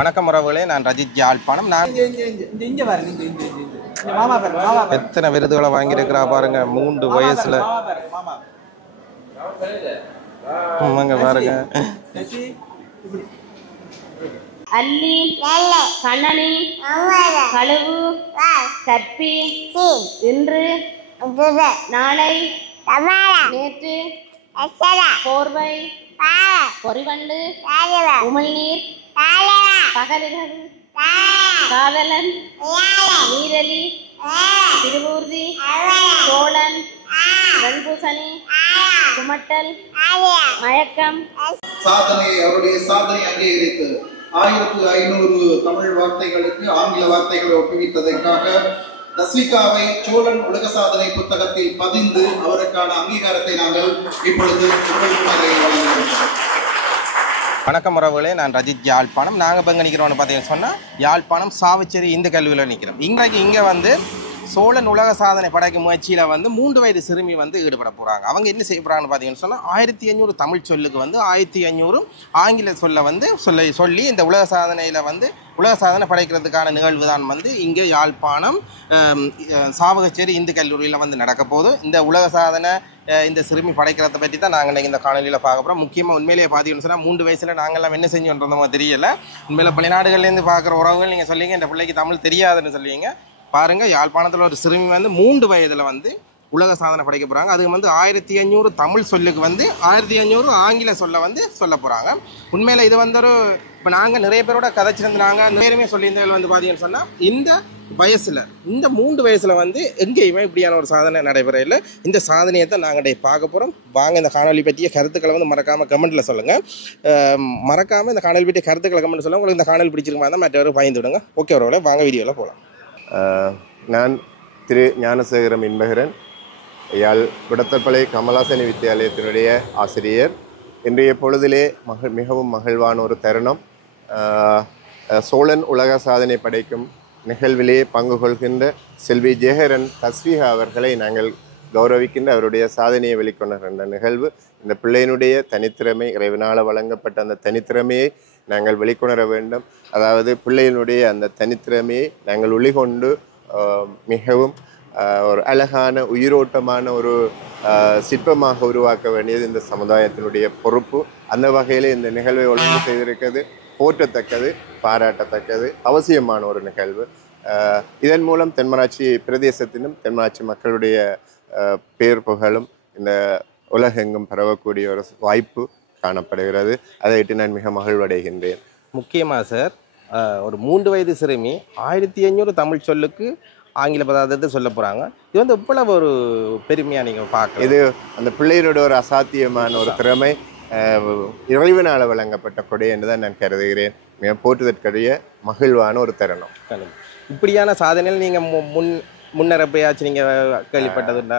வணக்கம் உறவுகளே, நான் ரஜித் யாழ்ப்பாணம். நான் எத்தனை விருதுகளை வாங்கியிருக்கிறா பாருங்க. 3 வயசுல பாருங்க. அல்லி, கண்ணனி, கழுவு, கற்பி, இன்று, நாளை, நேற்று, போர்வை, பொறிவண்டு, உமிழ்நீர், பகலிரவு, காதலன், நீரலி, திருவூர்தி, சோழன், வெண்பூசணி, குமட்டல், மயக்கம். அவருடைய சாதனை அங்கீகரித்து 1500 தமிழ் வார்த்தைகளுக்கு ஆங்கில வார்த்தைகளை ஒப்புவித்ததற்காக தஸ்விகாவை சோழன் உலக சாதனை புத்தகத்தில் பதிந்து அவருக்கான அங்கீகாரத்தை நாங்கள் இப்பொழுது வழங்குகிறோம். வணக்கம் உறவுகளே, நான் ரஜித் யாழ்ப்பாணம். நாங்கள் இப்போ எங்கே நிற்கிறோம்னு பார்த்தீங்கன்னு சொன்னால் யாழ்ப்பாணம் சாவச்சேரி இந்து கல்லூரியில் நிற்கிறோம். இங்கே வந்து சோழன் உலக சாதனை படைக்கும் முயற்சியில் வந்து 3 வயது சிறுமி வந்து ஈடுபட போகிறாங்க. அவங்க என்ன செய்ய போகிறாங்கன்னு பார்த்தீங்கன்னு சொன்னால் 1500 தமிழ் சொல்லுக்கு வந்து 1500 ஆங்கில சொல்ல வந்து சொல்லி இந்த உலக சாதனையில் வந்து உலக சாதனை படைக்கிறதுக்கான நிகழ்வு தான் வந்து இங்கே யாழ்ப்பாணம் சாவகச்சேரி இந்து கல்லூரியில் வந்து நடக்க போகுது. இந்த உலக சாதனை இந்த சிறுமி படைக்கிறத பற்றி தான் நாங்கள் இன்றைக்கி இந்த காணொலியில் பார்க்க போகிறோம். முக்கியமாக உண்மையிலேயே பார்த்தீங்கன்னு சொன்னால் 3 வயசில் நாங்கள்லாம் என்ன செஞ்சோன்றதோ தெரியலை. உண்மையில் வெளிநாடுகள்லேருந்து பார்க்குற உறவுகள் நீங்கள் சொல்லிங்க இந்த பிள்ளைக்கு தமிழ் தெரியாதுன்னு சொல்லுவீங்க. பாருங்கள், யாழ்ப்பாணத்தில் ஒரு சிறுமி வந்து 3 வயதில் வந்து உலக சாதனை படைக்க போகிறாங்க. அது வந்து 1500 தமிழ் சொல்லுக்கு வந்து 1500 ஆங்கில சொல்ல வந்து சொல்ல போகிறாங்க. உண்மையில் இது வந்து ஒரு இப்போ நாங்கள் நிறைய பேரோட கதைச்சிருந்தாங்க, நேரமே சொல்லியிருந்தவர்கள் வந்து பார்த்தீங்கன்னு சொன்னால் இந்த வயசில் இந்த 3 வயசில் வந்து எங்கேயுமே இப்படியான ஒரு சாதனை நடைபெறையில். இந்த சாதனையை தான் நாங்கள் பார்க்க போகிறோம். வாங்க, இந்த காணொலி பற்றிய கருத்துக்களை வந்து மறக்காமல் கமெண்ட்டில் சொல்லுங்கள். மறக்காமல் இந்த காணொலி பற்றிய கருத்துக்களை கமெண்ட் சொல்லுங்கள். உங்களுக்கு இந்த காணொலி பிடிச்சிருக்கா தான் மற்றவரும் பயந்து விடுங்க. ஓகே உறவுகளே, வாங்க வீடியோவில் போகலாம். நான் திரு ஞானசேகரம் இன்பகரன், யாழ் விடத்தப்பளை கமலாசனி வித்தியாலயத்தினுடைய ஆசிரியர். இன்றைய பொழுதிலே மிகவும் மகிழ்வான ஒரு தருணம். சோழன் உலக சாதனை படைக்கும் நிகழ்விலே பங்கு கொள்கின்ற செல்வி ஜெயகரன் தஸ்விகா அவர்களை நாங்கள் கௌரவிக்கின்ற அவருடைய சாதனையை வெளிக்கொணர்கின்ற நிகழ்வு. இந்த பிள்ளையினுடைய தனித்திறமை, இறைவனால் வழங்கப்பட்ட அந்த தனித்திறமையை நாங்கள் வெளிக்கொணர வேண்டும். அதாவது பிள்ளையினுடைய அந்த தனித்திறமையை நாங்கள் ஒளிகொண்டு மிகவும் ஒரு அழகான உயிரோட்டமான ஒரு சிற்பமாக உருவாக்க வேண்டியது இந்த சமுதாயத்தினுடைய பொறுப்பு. அந்த வகையில் இந்த நிகழ்வை ஒழுங்கு செய்திருக்கிறது போற்றத்தக்கது, பாராட்டத்தக்கது, அவசியமான ஒரு நிகழ்வு. இதன் மூலம் தென்மராட்சி பிரதேசத்திலும் தென்மராட்சி மக்களுடைய பேர் புகழும் இந்த உலகெங்கும் பரவக்கூடிய ஒரு வாய்ப்பு காணப்படுகிறது. அதையிட்டு நான் மிக மகிழ்வடைகின்றேன். முக்கியமாக சார், ஒரு 3 வயது சிறுமி 1500 தமிழ் சொல்லுக்கு ஆங்கில பதார்த்தத்தை சொல்ல போகிறாங்க. இது வந்து எவ்வளவு ஒரு பெருமையாக நீங்கள் பார்க்க. இது அந்த பிள்ளையினோட ஒரு அசாத்தியமான ஒரு திறமை, இறைவனால் வழங்கப்பட்ட கொடை என்று தான் நான் கருதுகிறேன். மிக போற்றுதற்கரிய மகிழ்வான ஒரு தருணம். இப்படியான சாதனைகள் நீங்கள் முன்னரப்பையாச்சும் நீங்கள் கேள்விப்பட்டதுண்டா?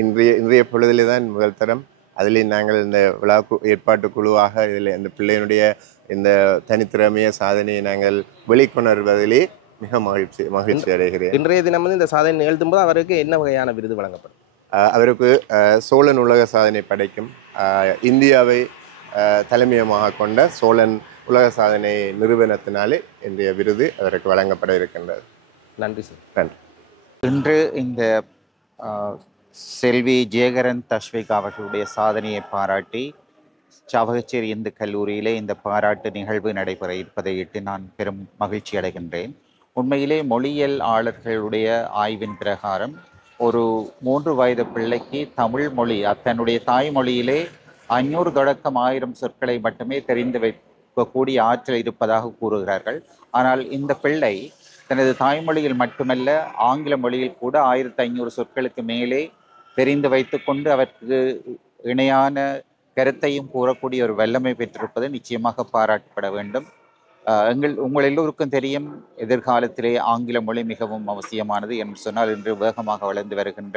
இன்றைய பொழுதிலே தான் முதல் தரம். அதில் நாங்கள் இந்த விழா ஏற்பாட்டு குழுவாக இதில் இந்த பிள்ளையினுடைய இந்த தனித்திறமைய சாதனையை நாங்கள் வெளிக்கொணர்வதிலே மிக மகிழ்ச்சி அடைகிறேன். இன்றைய தினம் வந்து இந்த சாதனை நிகழ்த்தும் போது அவருக்கு என்ன வகையான விருது வழங்கப்படும்? அவருக்கு சோழன் உலக சாதனை படைக்கும் இந்தியாவை தலைமையமாக கொண்ட சோழன் உலக சாதனை நிறுவனத்தினாலே இன்றைய விருது அவருக்கு வழங்கப்பட இருக்கின்றது. நன்றி சார். நன்றி. இன்று இந்த செல்வி ஜெயகரன் தஸ்விகா அவர்களுடைய சாதனையை பாராட்டி சாவகச்சேரி இந்து கல்லூரியிலே இந்த பாராட்டு நிகழ்வு நடைபெற இருப்பதையிட்டு நான் பெரும் மகிழ்ச்சி அடைகின்றேன். உண்மையிலே மொழியியல் ஆளர்களுடைய ஆய்வின் பிரகாரம் ஒரு 3 வயது பிள்ளைக்கு தமிழ் மொழி தன்னுடைய தாய்மொழியிலே 500 தொடக்கம் 1000 சொற்களை மட்டுமே தெரிந்து வைக்கக்கூடிய ஆற்றல் இருப்பதாக கூறுகிறார்கள். ஆனால் இந்த பிள்ளை தனது தாய்மொழியில் மட்டுமல்ல ஆங்கில மொழியில் கூட 1500 சொற்களுக்கு மேலே தெரிந்து வைத்து கொண்டு அவருக்கு இணையான கருத்தையும் கூறக்கூடிய ஒரு வல்லமை பெற்றிருப்பது நிச்சயமாக பாராட்டப்பட வேண்டும். உங்கள் எல்லோருக்கும் தெரியும், எதிர்காலத்திலே ஆங்கில மொழி மிகவும் அவசியமானது என்று சொன்னால் இன்று வேகமாக வளர்ந்து வருகின்ற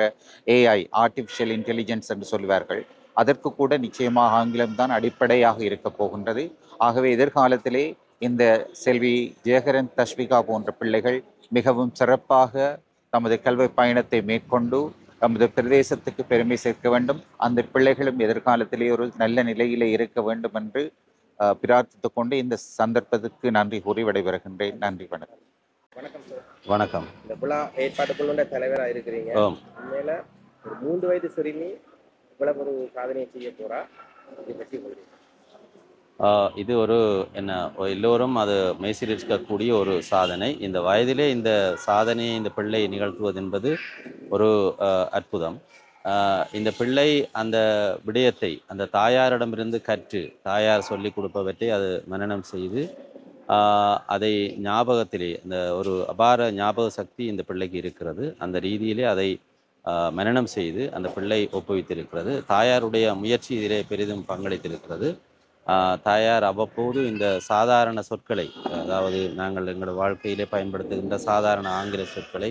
AI ஆர்டிஃபிஷியல் இன்டெலிஜென்ஸ் என்று சொல்வார்கள். அதற்கு கூட நிச்சயமாக ஆங்கிலம்தான் அடிப்படையாக இருக்க போகின்றது. ஆகவே எதிர்காலத்திலே இந்த செல்வி ஜெயகரன் தஸ்விகா போன்ற பிள்ளைகள் மிகவும் சிறப்பாக தமது கல்வி பயணத்தை மேற்கொண்டு நமது பிரதேசத்துக்கு பெருமை சேர்க்க வேண்டும். அந்த பிள்ளைகளும் எதிர்காலத்திலே ஒரு நல்ல நிலையிலே இருக்க வேண்டும் என்று பிரார்த்தித்துக் கொண்டு இந்த சந்தர்ப்பத்துக்கு நன்றி கூறி விடைபெறுகின்றேன். நன்றி, வணக்கம். வணக்கம் சார். வணக்கம். இந்த விழா ஏற்பாட்டுக்குள்ள தலைவராக இருக்கிறீங்க. உண்மையில ஒரு 3 வயது சிறுமி இவ்வளவு ஒரு சாதனையை செய்ய போறா, இதை பற்றி சொல்றீங்க? இது ஒரு எல்லோரும் அது மெய்சிலிருக்கக்கூடிய ஒரு சாதனை. இந்த வயதிலே இந்த சாதனையை இந்த பிள்ளை நிகழ்த்துவது என்பது ஒரு அற்புதம். இந்த பிள்ளை அந்த விடயத்தை அந்த தாயாரிடமிருந்து கற்று தாயார் சொல்லி கொடுப்பவற்றை அது மனனம் செய்து அதை ஞாபகத்திலே இந்த ஒரு அபார ஞாபக சக்தி இந்த பிள்ளைக்கு இருக்கிறது. அந்த ரீதியிலே அதை மனனம் செய்து அந்த பிள்ளை ஒப்புவித்திருக்கிறது. தாயாருடைய முயற்சி இதிலே பெரிதும் பங்களித்திருக்கிறது. தாயார் அவ்வப்போது இந்த சாதாரண சொற்களை, அதாவது நாங்கள் எங்களோட வாழ்க்கையிலே பயன்படுத்துகின்ற சாதாரண ஆங்கில சொற்களை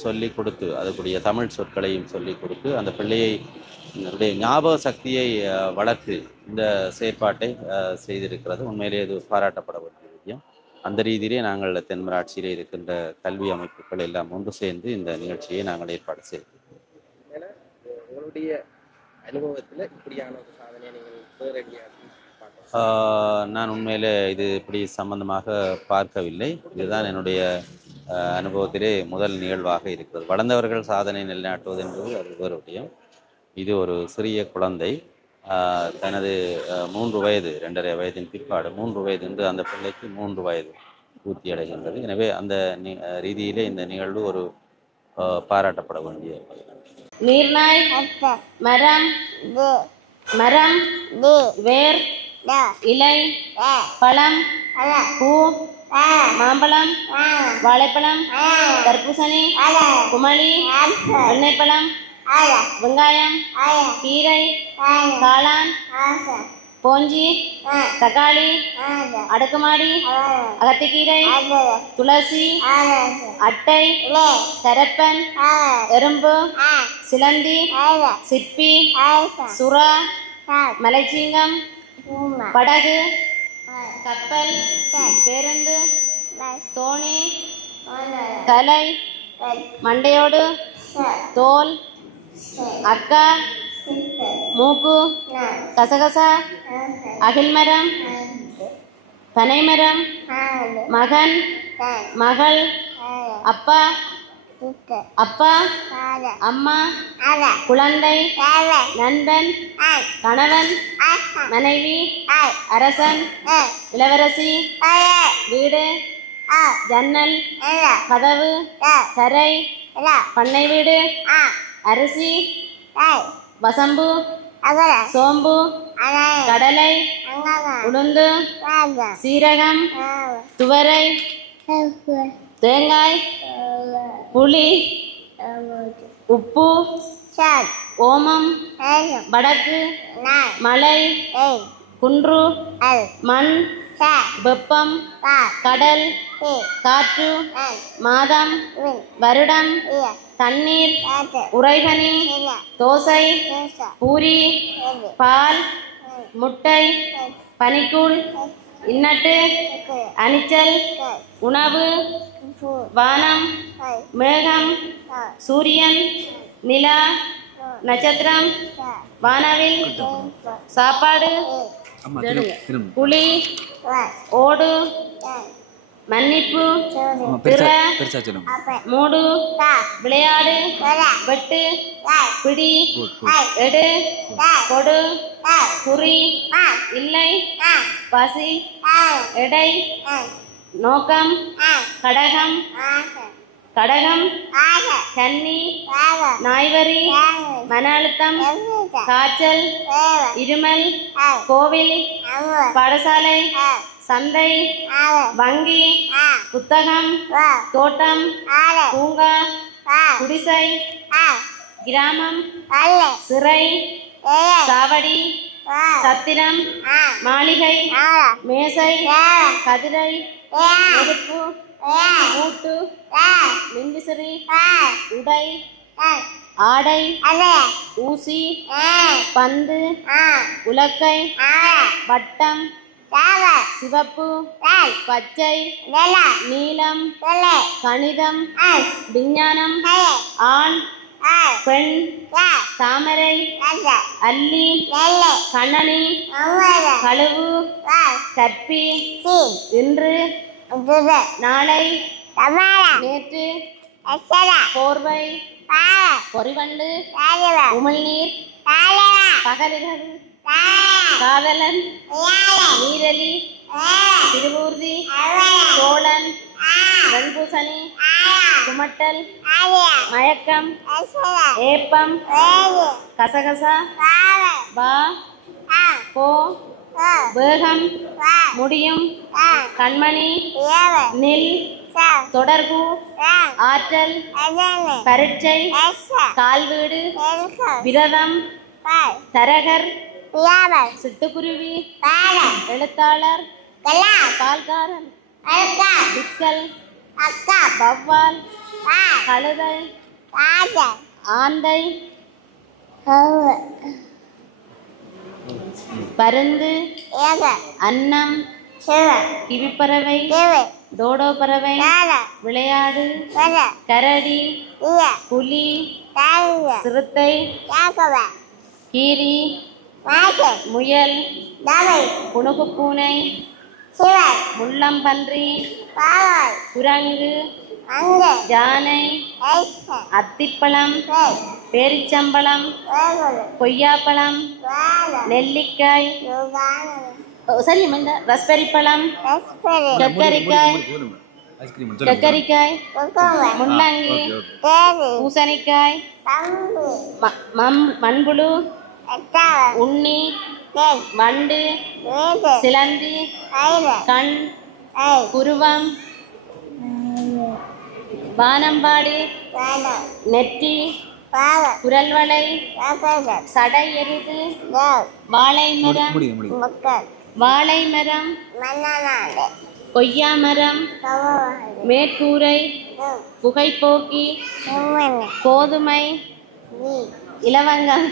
சொல்லி கொடுத்து, அதுக்குரிய தமிழ் சொற்களையும் சொல்லி கொடுத்து அந்த பிள்ளையை ஞாபக சக்தியை வளர்த்து இந்த செயற்பாட்டை செய்திருக்கிறது. உண்மையிலே இது பாராட்டப்பட வேண்டிய விஷயம். அந்த ரீதியிலே நாங்கள் தென்மராட்சியிலே இருக்கின்ற கல்வி அமைப்புகள் எல்லாம் ஒன்று சேர்ந்து இந்த நிகழ்ச்சியை நாங்கள் ஏற்பாடு செய்தோம். உங்களுடைய அனுபவத்தில் இப்படியான ஒரு சாதனையை நீங்கள் நான் உண்மையிலே இது இப்படி சம்பந்தமாக பார்க்கவில்லை. இதுதான் என்னுடைய அனுபவத்திலே முதல் நிகழ்வாக இருக்கிறது. வளர்ந்தவர்கள் சாதனை நிலைநாட்டுவது என்பது அது வேறு விஷயம். இது ஒரு சிறிய குழந்தை தனது 3 வயது 2.5 வயதின் பிற்பாடு 3 வயது என்று அந்த பிள்ளைக்கு 3 வயது பூர்த்தி அடைகின்றது. எனவே அந்த ரீதியிலே இந்த நிகழ்வு ஒரு பாராட்டப்பட வேண்டிய நீர்நாய், மரம், மரம், வேர், இலை, பழம், பூ, மாம்பழம், வாழைப்பழம், தர்பூசணி, குமளி, எண்ணெய்ப்பழம், வெங்காயம், கீரை, காளான், போஞ்சி, தக்காளி, அடுக்குமாடி, அகத்திக்கீரை, துளசி, அட்டை, கரப்பன், எறும்பு, சிலந்தி, சிப்பி, சுறா, மலைச்சிங்கம், படகு, கப்பல், பேருந்து, தோணி, தலை, மண்டையோடு, தோல், அக்கா, மூக்கு, கசகசா, அகில்மரம், பனைமரம், மகன், மகள், அப்பா, அப்பா, அம்மா, குழந்தை, நண்பன், கணவன், மனைவி, அரசன், இளவரசி, வீடு, ஜன்னல், கதவு, கரை, பண்ணை வீடு, அரிசி, வசம்பு, சோம்பு, கடலை, உளுந்து, சீரகம், துவரை, தேங்காய், புளி, உப்பு, ஓமம், வடக்கு, மலை, குன்று, மண், வெப்பம், கடல், காற்று, மாதம், வருடம், தண்ணீர், உறைகனி, தோசை, பூரி, பால், முட்டை, பனிக்கூழ், இன்னட்டு, அணிச்சல், உணவு, வானம், மேகம், சூரியன், நிலா, நட்சத்திரம், வானவில், சாப்பாடு, புலி, ஓடு, மன்னிப்பு, பிற, மூடு, விளையாடு, வெட்டு, பிடி, எடு, கொடு, குறி, இல்லை, பசி, எடை, நோக்கம், கடகம், கடகம், கன்னி, நாய்வரி, மன அழுத்தம், காய்ச்சல், இருமல், கோவில், பாடசாலை, சந்தை, வங்கி, புத்தகம், தோட்டம், பூங்கா, குடிசை, கிராமம், சிறை, சாவடி, சத்திரம், மாளிகை, மேசை, கதிரை, நெருப்பு, மூட்டு, மின்விசிறி, உடை, ஆடை, ஊசி, பந்து, உலக்கை, வட்டம், சிவப்பு, பச்சை, நீலம், கணிதம், விஞ்ஞானம், ஆண், பெண் தாமரை அல்லி கண்ணனி கழுவு கற்பி இன்று நாளை நேற்று போர்வை பொறிவண்டு உமிழ்நீர் பகலிரவு காதலன் நீரலி திருவூர்தி சோழன் வெண்பூசணி குமட்டல் மயக்கம் ஏப்பம் கசகசா வா போ வேகம் முடியும் கண்மணி நில் தொடர்பு ஆற்றல் பரீட்சை கால்வீடு விரதம் தரகர் சிட்டுக்குருவி எழுத்தாளர் பால்காரன் விக்கல் வவ்வால் கழுதை ஆந்தை பருந்து அன்னம் கிவிப்பறவை தோடோ பறவை விளையாடு கரடி புலி சிறுத்தை கீரி முயல் புனுகு பூனை முள்ளம்பன்றி குரங்கு யானை அத்திப்பழம் பேரிச்சம்பழம் கொய்யாப்பழம் நெல்லிக்காய் சரி ரஸ்பெரி பழம் கக்கரிக்காய் முள்ளங்கி பூசணிக்காய் மண்புழு உண்ணி வண்டு சிலந்தி கண் குருவம் வானம்பாடி நெற்றி குரல்வளை சடை எருது வாழை மரம் கொய்யா மரம் மேற்கூரை புகைப்போக்கி கோதுமை இலவங்கம்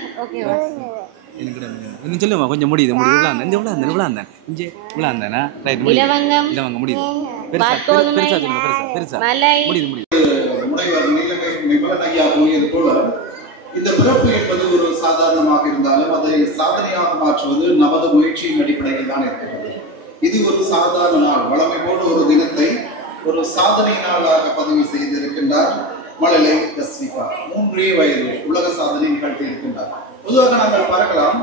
சொல்லுமா கொஞ்சம் முடியுது இலவங்கம் மலை முனைவர் நிபுணன் ஐயா கூறியது போல இந்த பிறப்பு என்பது ஒரு சாதாரணமாக இருந்தாலும் அதை சாதனையாக மாற்றுவது நமது முயற்சியின் அடிப்படையில் தான் இருக்கிறது. இது ஒரு சாதாரண நாள், வழமை போன்ற ஒரு தினத்தை ஒரு சாதனை நாளாக பதிவு செய்திருக்கின்றார் மழலை தஸ்விகா. 3 வயது உலக சாதனை நிகழ்த்தி இருக்கின்றார். பொதுவாக நாங்கள் பார்க்கலாம்,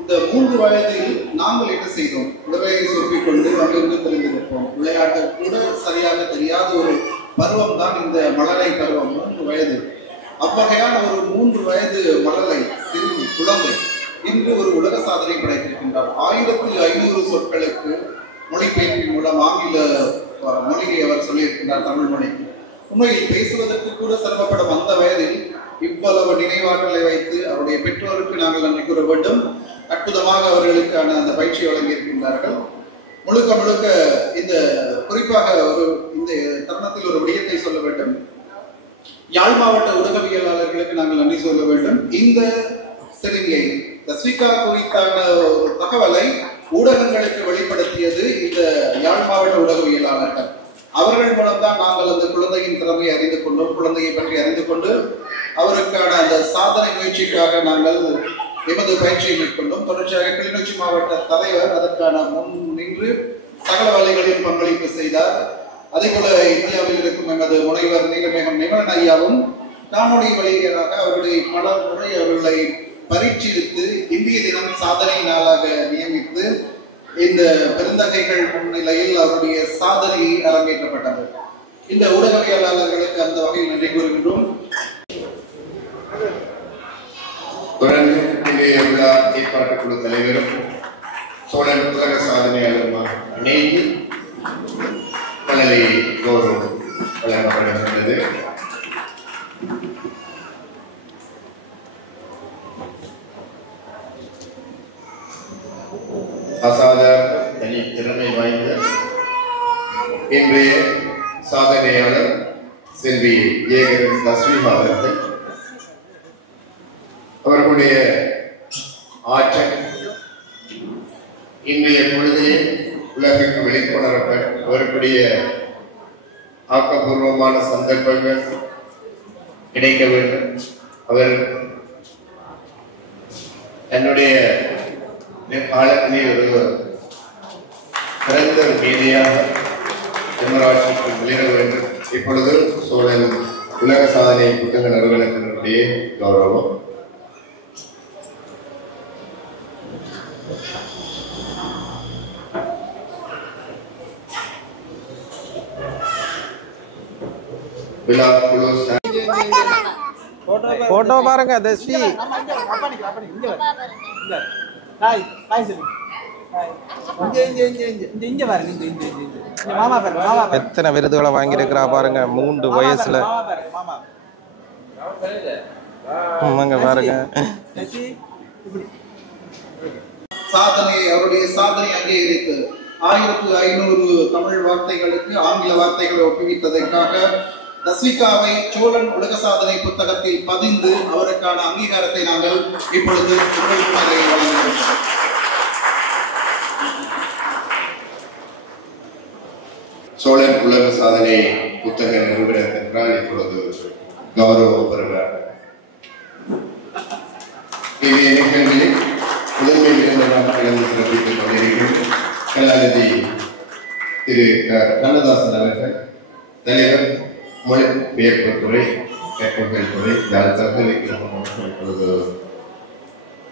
இந்த 3 வயதில் நாங்கள் என்ன செய்தோம்? உடலை சொப்பிக் கொண்டு அங்கிருந்து தெரிந்திருப்போம். விளையாட்டு கூட சரியாக தெரியாத ஒரு பருவம் தான் இந்த மழலை பருவம். 3 வயது. அவ்வகையான ஒரு 3 வயது மழலை சிறு குழந்தை இன்று ஒரு உலக சாதனை படைத்திருக்கின்றார். 1500 சொற்களுக்கு மொழிபெயர்ப்பின் மூலம் ஆங்கில மொழியை அவர் சொல்லியிருக்கின்றார் தமிழ் மொழிக்கு. உண்மையில் பேசுவதற்கு கூட சிரமப்படும் அந்த வயதில் இவ்வளவு நினைவாற்றலை வைத்து அவருடைய பெற்றோருக்கு நாங்கள் நன்றி கூற வேண்டும். அற்புதமாக அவர்களுக்கான அந்த பயிற்சி வழங்கியிருக்கின்றார்கள். முழுக்க முழுக்க இந்த குறிப்பாக இந்த தருணத்தில் ஒரு விடயத்தை சொல்ல வேண்டும். யாழ் மாவட்ட ஊடகவியலாளர்களுக்கு நாங்கள் நன்றி சொல்ல வேண்டும். இந்த சிறுமியை தஸ்விகா குறித்தான ஒரு தகவலை ஊடகங்களுக்கு வெளிப்படுத்தியது இந்த யாழ் மாவட்ட ஊடகவியலாளர்கள். அவர்கள் மூலம்தான் நாங்கள் அந்த குழந்தையின் திறமையை அறிந்து கொண்டோம், குழந்தையை பற்றி அறிந்து கொண்டு அவருக்கான அந்த சாதனை முயற்சிக்காக நாங்கள் எமது பயிற்சியை மேற்கொண்டோம். தொடர்ச்சியாக கிளிநொச்சி மாவட்ட தலைவர் அதற்கான முன் நின்று சகல வழிகளில் பங்களிப்பு செய்தார். அதே போல இந்தியாவில் இருக்கும் எமது முனைவர் நீலமேகம் நிபுணன் ஐயாவும் காணொலி வழியாக அவர்களை பல முறை அவர்களை பரீட்சித்து இந்திய தினம் சாதனை நாளாக நியமித்து இந்த பெருந்தகைகள் முன்னிலையில் அவருடைய சாதனை அரங்கேற்றப்பட்டது. இந்த ஊடகவியலாளர்களுக்கு அந்த வகையில் நன்றி கூறுகின்றோம். தொடர்ந்து இன்றைய விழா ஏற்பாட்டு குழு தலைவரும் சோழன் உலக சாதனையாளருமான அநேகி மழலை கௌரவம் வழங்கப்படுகின்றது. அசாதாரண தனி திறமை வாய்ந்த இன்றைய சாதனையாளர் செல்வி ஏகரன் தஸ்விகா அவர்கள் அவர்களுடைய ஆற்றல் இன்றைய பொழுதே உலகிற்கு வெளிக்கொணரப்பட்ட அவர்களுடைய ஆக்கப்பூர்வமான சந்தர்ப்பங்கள் கிடைக்க வேண்டும். அவர் என்னுடைய காலத்திலே ஒரு சிறந்த மேதையாக தென்மராட்சிக்கு வெளியிட வேண்டும். இப்பொழுது சோழன் உலக சாதனை புத்தக நிறுவனத்தினுடைய கௌரவம். விழா குழு போட்டோ பாருங்க தஸ்வி. எத்தனை விருதுகளை வாங்கியிருக்கிறா பாருங்க 3 வயசுல. பாருங்க சாதனை, அவருடைய சாதனை அங்கீகரித்து 1500 தமிழ் வார்த்தைகளுக்கு ஆங்கில வார்த்தைகளை ஒப்புவித்ததற்காக தஸ்விகாவை சோழன் உலக சாதனை புத்தகத்தில் பதிந்து அவருக்கான அங்கீகாரத்தை நாங்கள் இப்பொழுது உங்கள் முன்னரே வழங்குகிறோம். சோழன் உலக சாதனை புத்தக நிறுவனம் என்றால் இப்பொழுது கௌரவம் பெறுகிறார். இவைய நிகழ்வில் முதன்மை விருந்தினராக கலந்து சிறப்பித்துக் கொண்டிருக்கும் கலாநிதி திரு கண்ணதாசன் அவர்கள், தலைவர் மொழிபெயர்ப்பு துறை, கற்பித்தல் துறை, இப்பொழுது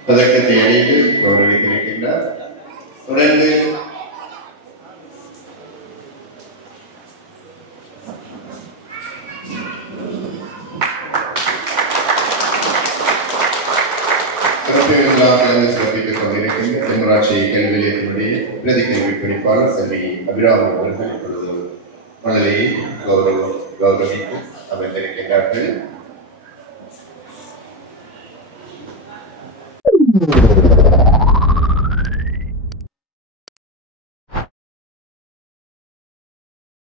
பதக்கத்தை அணிந்து கௌரவித்திருக்கின்றார். தொடர்ந்து சிறப்பித்துக் கொண்டிருக்கின்ற தென்மராட்சி கல்வி நிலையத்தினுடைய பிரதி கல்வி பணிப்பாளர் செல்வி அபிராமி அவர்கள் இப்பொழுது மழலையை கௌரவித்து அமர்ந்திருக்கின்றார்கள்.